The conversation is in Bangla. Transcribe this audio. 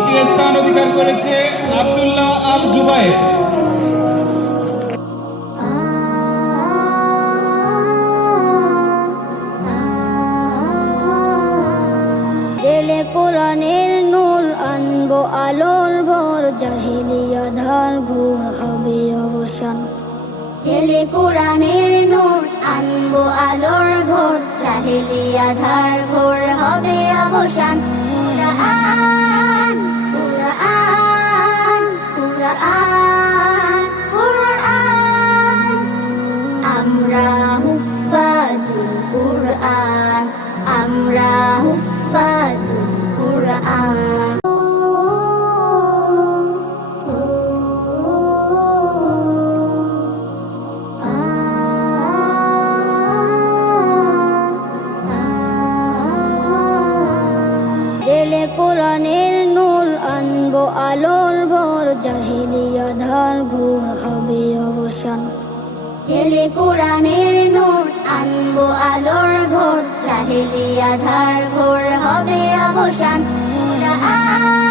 দ্বিতীয় স্থান অধিকার করেছে আব্দুল্লাহ আল জুবায়ের। জেলে কোরআনের নূর আনবো আলোর ভোর, জাহিলিয়া ধার ঘোর হবে অবসান। জেলে কোরআনের নূর আনবো আলোর ভোর, জাহিলিয়া ধার ঘোর হবে অবসান। কুরআন কুরআন কুরআন কুরআন, আমরা হুফাজুল কুরআন, আমরা হুফাজুল কুরআন। জেলে কোরআনের নূর আনবো আলোর ভোর, জাহিলিয়া ধার ঘোর হবে অবসান। জেলে কোরআনের নূর আনবো আলোর ভোর, জাহিলিয়া ধার ঘোর হবে অবসান। কুরআন